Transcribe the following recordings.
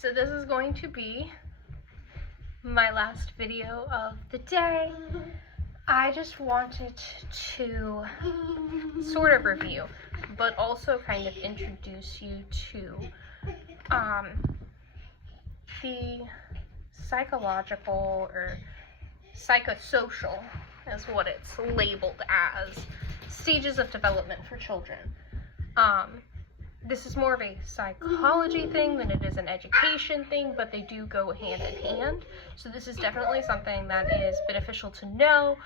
So this is going to be my last video of the day. I just wanted to sort of review, but also kind of introduce you to the psychological or psychosocial, is what it's labeled as, stages of development for children. This is more of a psychology thing than it is an education thing, but they do go hand in hand. So this is definitely something that is beneficial to know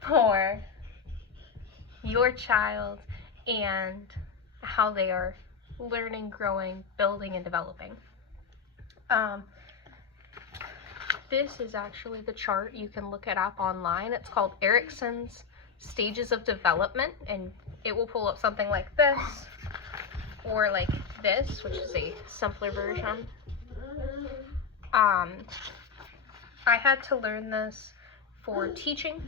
for your child and how they are learning, growing, building, and developing. This is actually the chart. You can look it up online. It's called Eriksons Stages of Development, and it will pull up something like this, or like this, which is a simpler version. I had to learn this for teaching.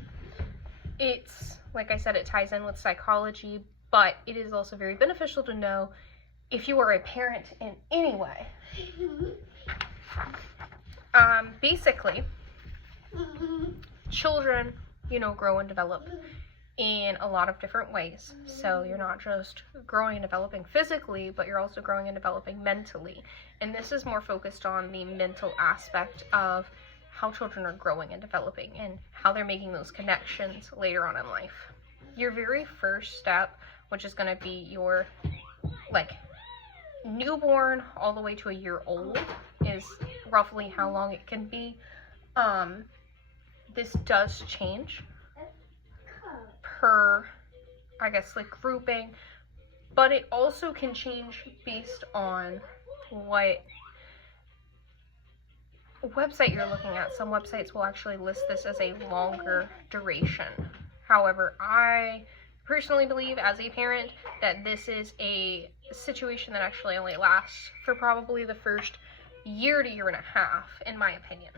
It's, like I said, it ties in with psychology, but it is also very beneficial to know if you are a parent in any way. Basically, children, grow and develop in a lot of different ways. So you're not just growing and developing physically, but you're also growing and developing mentally. And this is more focused on the mental aspect of how children are growing and developing and how they're making those connections later on in life. Your very first step, which is going to be your newborn all the way to a year old, is roughly how long it can be. This does change per, grouping, but it also can change based on what website you're looking at. Some websites will actually list this as a longer duration. However, I personally believe as a parent that this is a situation that actually only lasts for probably the first year to year and a half, in my opinion.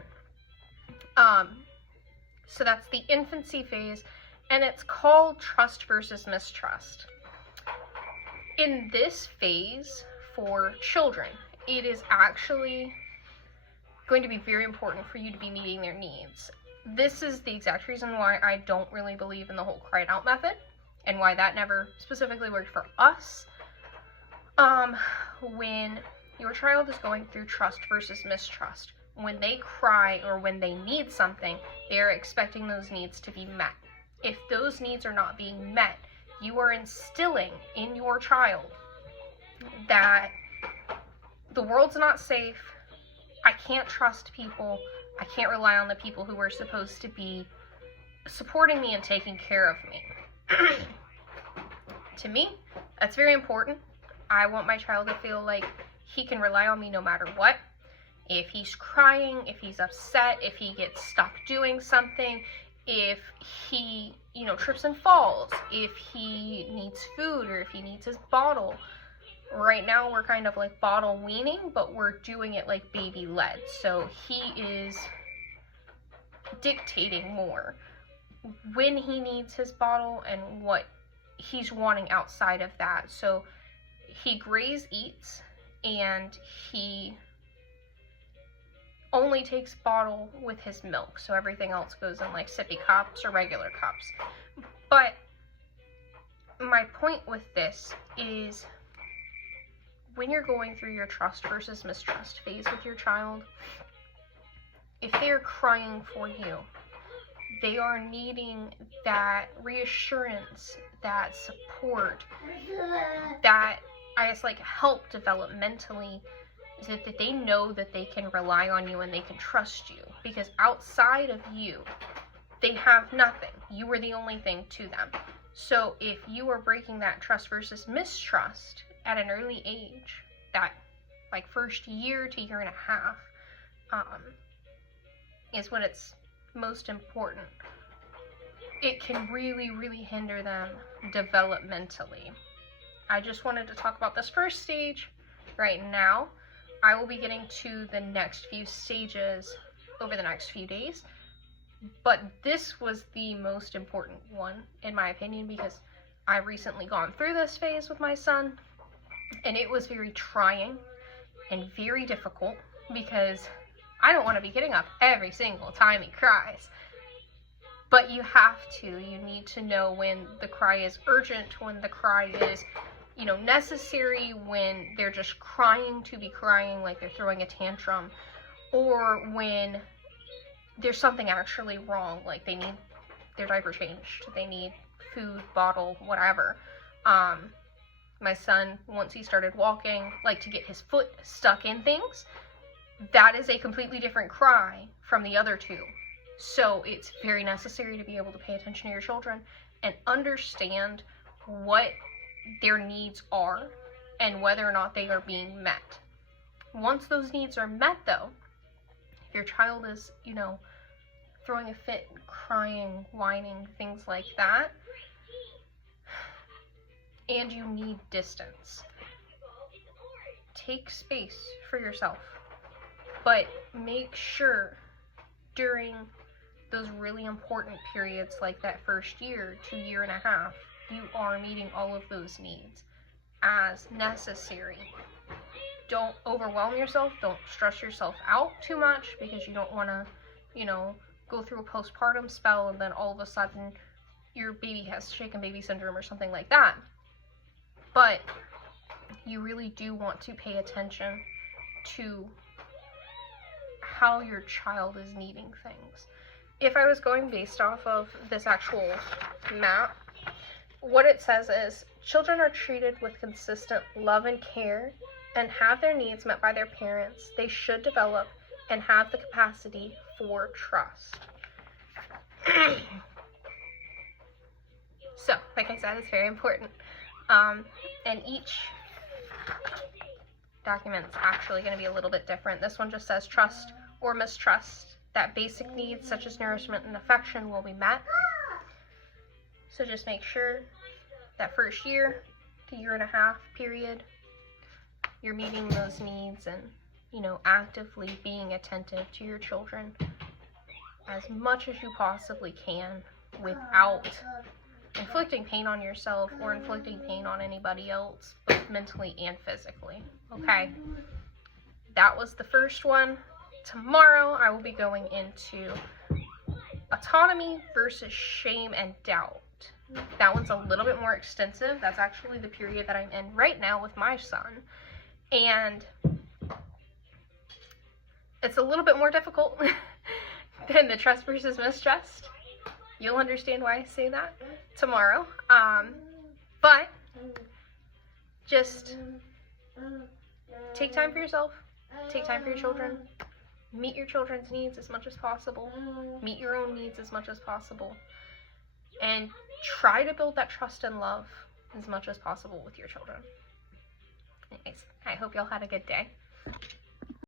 So that's the infancy phase, and it's called trust versus mistrust. In this phase for children, it is actually going to be very important for you to be meeting their needs. This is the exact reason why I don't really believe in the whole cry it out method, and why that never specifically worked for us. When your child is going through trust versus mistrust, when they cry or when they need something, they are expecting those needs to be met. If those needs are not being met, you are instilling in your child that the world's not safe, I can't trust people, I can't rely on the people who are supposed to be supporting me and taking care of me. To me, that's very important. I want my child to feel like he can rely on me no matter what. If he's crying, if he's upset, if he gets stuck doing something, if he, trips and falls, if he needs food or if he needs his bottle. Right now we're kind of like bottle weaning, but we're doing it like baby led. So he is dictating more when he needs his bottle and what he's wanting outside of that. So he graze eats, and he only takes bottle with his milk, so everything else goes in like sippy cups or regular cups. But my point with this is, when you're going through your trust versus mistrust phase with your child, if they're crying for you, they are needing that reassurance, that support, that help developmentally, so that they know that they can rely on you and they can trust you. Because outside of you, they have nothing. You are the only thing to them. So if you are breaking that trust versus mistrust at an early age, that first year to year and a half, is when it's most important. It can really, really hinder them developmentally. I just wanted to talk about this first stage right now. I will be getting to the next few stages over the next few days, but this was the most important one, in my opinion, because I recently gone through this phase with my son, and it was very trying and very difficult because I don't want to be getting up every single time he cries. But you have to. You need to know when the cry is urgent, when the cry is, necessary, when they're just crying to be crying, like they're throwing a tantrum, or when there's something actually wrong, like they need their diaper changed, they need food, bottle, whatever. My son, once he started walking, like to get his foot stuck in things, that is a completely different cry from the other two. So it's very necessary to be able to pay attention to your children and understand what their needs are and whether or not they are being met. Once those needs are met, though, if your child is, throwing a fit, crying, whining, things like that, and you need distance, take space for yourself, but make sure during those really important periods like that first year to year and a half, you are meeting all of those needs as necessary. Don't overwhelm yourself. Don't stress yourself out too much, because you don't want to, go through a postpartum spell and then all of a sudden your baby has shaken baby syndrome or something like that. But you really do want to pay attention to how your child is needing things. If I was going based off of this actual map, what it says is, children are treated with consistent love and care and have their needs met by their parents. They should develop and have the capacity for trust. So, like I said, it's very important. And each document's actually going to be a little bit different. This one just says trust or mistrust, that basic needs such as nourishment and affection will be met. So just make sure that first year to year and a half period, you're meeting those needs and, actively being attentive to your children as much as you possibly can without inflicting pain on yourself or inflicting pain on anybody else, both mentally and physically. Okay? That was the first one. Tomorrow I will be going into autonomy versus shame and doubt. That one's a little bit more extensive. That's actually the period that I'm in right now with my son. And it's a little bit more difficult than the trust versus mistrust. You'll understand why I say that tomorrow. But just take time for yourself. Take time for your children. Meet your children's needs as much as possible. Meet your own needs as much as possible. And try to build that trust and love as much as possible with your children. Anyways, I hope y'all had a good day.